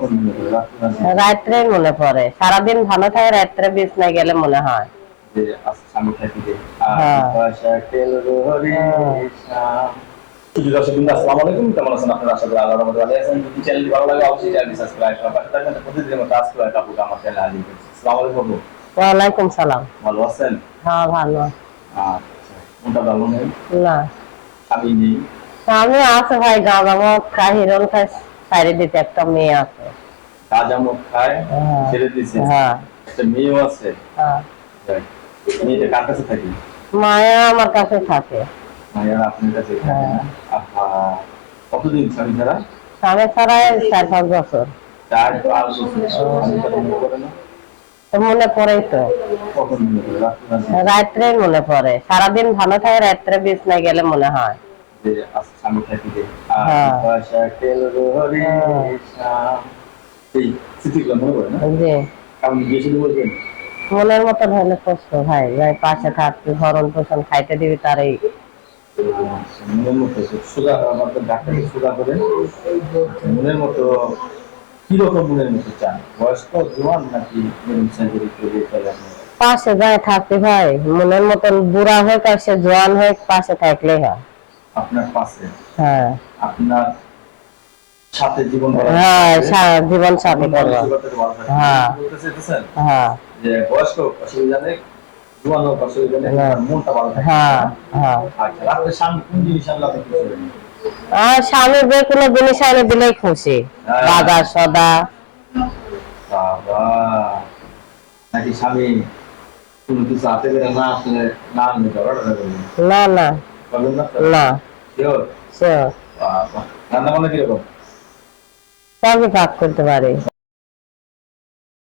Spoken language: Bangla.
কখন মনে রাত্রে মনে পড়ে। সারাদিন ভালো থাকে রাত্রে বিছনায় গেলে মনে হয়। যে আজকে থাকি যে হ্যাঁ। আশা কেল রে শ্যাম সুযোগ দর্শক বৃন্দ, আসসালামু আলাইকুম। কেমন আছেন আপনারা? আশা করি আল্লাহর রহমতে ভালো আছেন। যদি চ্যানেলটি ভালো লাগে অবশ্যই চ্যানেলটি সাবস্ক্রাইব করুন পাশে থাকবেন। প্রতিদিনের মতো আজকে একটা আপুকে আমার চ্যানেলে হাজির করেছি আসসালামু আলাইকুম আপু। ওয়ালাইকুম সালাম। ভালো আছেন? হ্যাঁ ভালো। আচ্ছা কোনটা ভালো নেই? না। স্বামী নেই? আমি আছে ভাই গাঁদা মত খাই হিরন খাই সাইডে দিতে একটা মেয়ে আছে। খায় হ্যাঁ। ছেড়ে দিছে। হ্যাঁ। একটা মেয়েও আছে। হ্যাঁ। মেয়েটা কার কাছে থাকি? মায়া আমার কাছে থাকে। মায়ের আপনার কাছে থাকে হ্যাঁ। আহা, কতদিন স্বামী ছাড়া? স্বামী ছাড়াই চার পাঁচ বছর। চার পাঁচ বছর। মনে করে না? তো মনে রাত্রে মনে পড়ে। সারাদিন ভালো থাকে রাত্রে বিছনায় গেলে মনে হয়। স্বামী থাকি। মনের কষ্ট ভাই যাই পাশে থাকবি ভরণ পোষণ খাইতে দিবি তারই মনের মতো সুগা আমাদের ডাক্তারকে সুগা করে মনের মতো কীরকম মনের মতো চান? বয়স্ক জোয়ান নাকি পাশে যায় থাকতে ভাই মনের মতন বুড়া হোক আর সে জোয়ান হোক পাশে থাকলেই হয়। আপনার পাশে? হ্যাঁ। আপনার সাথে জীবন হ্যাঁ জীবন সাথী করব। হ্যাঁ। হ্যাঁ। যে বয়স্ক অসুবিধা নেই জোয়ান অসুবিধা নেই হ্যাঁ। মনটা ভালো থাকে। হ্যাঁ হ্যাঁ। আচ্ছা রাত্রে সামনে কোন জিনিস আনলে আপনি খুশি হবেন? আর স্বামীর যে কোনো জিনিস আনে দিলেই খুশি। হ্যাঁ। সদা। বাবা। নাকি স্বামী কোনো কিছু হাতে করে না আসলে না ঝগড়া না না। না না। Sure? সে রান্না বান্না কীরকম? সবই ভাগ করতে পারি।